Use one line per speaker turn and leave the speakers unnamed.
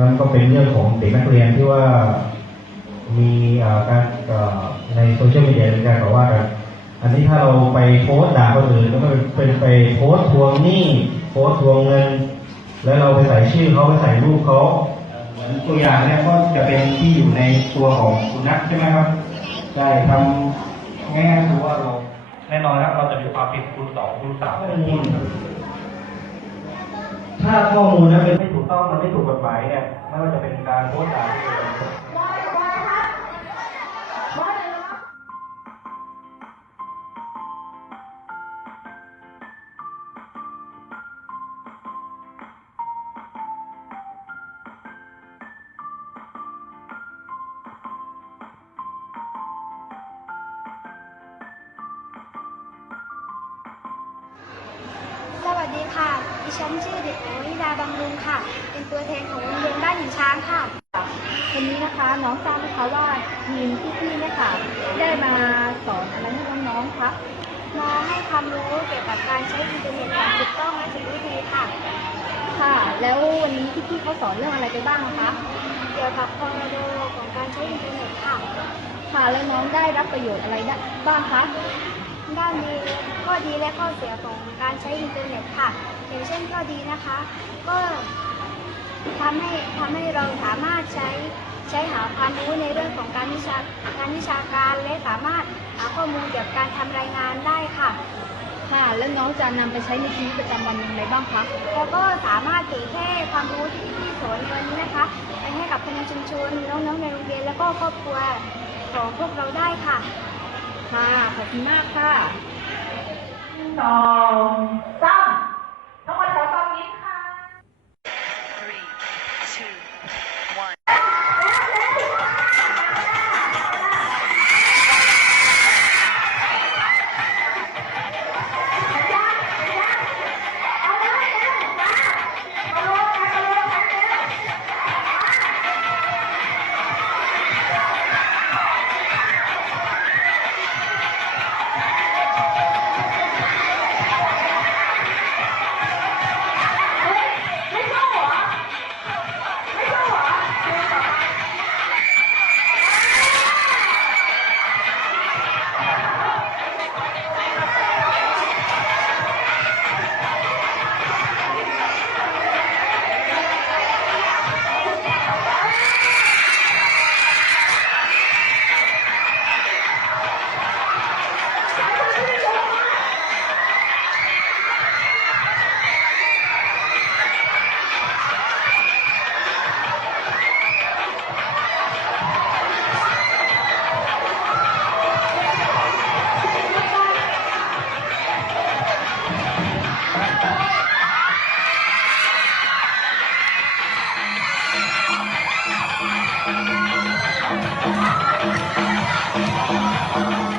นั้นก็เป็นเรื่องของเด็กนักเรียนที่ว่ามีการในโซเชียลมีเดียมีการต่อว่ากันอันนี้ถ้าเราไปโพสต์ด่าคนอื่นแล้วก็เป็นไปโพสต์ทวงหนี้โพสต์ทวงเงิน แล้วเราไปใส่ชื่อเขาไปใส่รูปเขาเหมือนตัวอย่างเนี่ยก็จะเป็นที่อยู่ในตัวของคุณนักใช่ไหมครับใช่ทำง่ายๆคือว่าเรา
แน่นอนครับเราจะมีความผิดคูณสองคูณสาม
ข้อมูลถ้าข้อมูลนั้นเป็น ต้องมันไม่ถูกกฎหมายเนี่ยไม่ว่าจะเป็นการโพสต์ด่าที่อื่น
สวัสดีค่ะ ดิฉันชื่อเด็กหญิงวิดาบำรุงค่ะ เป็นตัวแทนของโรงเรียนบ้านหินช้างค่ะ
วันนี้นะคะน้องทราบไหมคะว่าทีมพี่ๆเนี่ยค่ะ ได้มาสอนอะไรให้น้องๆคะ
มาให้ความรู้เกี่ยวกับการใช้อินเทอร์เน็ตอย่างถูกต้องและถูกวิธีค่ะ
ค่ะ แล้ววันนี้พี่ๆเขาสอนเรื่องอะไรไปบ้างคะ
เกี่ยวกับพรบของการใช้อินเทอร์เน็ตค่ะ
ค่ะ แล้วน้องได้รับประโยชน์อะไรได้บ้างคะ
ด้านดีข้อดีและข้อเสียของการใช้อินเทอร์เน็ตค่ะ อย่างเช่นข้อดีนะคะ ก็ทำให้ทำให้เราสามารถใช้ใช้หาความรู้ในเรื่องของการวิชางานวิชาการและสามารถหาข้อมูลเกี่ยวกับการทำรายงานได้ค่ะ
ค่ะ แล้วน้องจะนำไปใช้ในชีวิตประจำวันอย่างไรบ้างคะ
แล้วก็สามารถเผยแพร่ความรู้ที่ที่สอนในวันนี้นะคะไปให้กับคนในชุมชนน้องๆในโรงเรียนแล้วก็ครอบครัวของพวกเราได้ค่ะ
ค่ะ ขอบคุณมากค่ะ
สองสาม Thank you.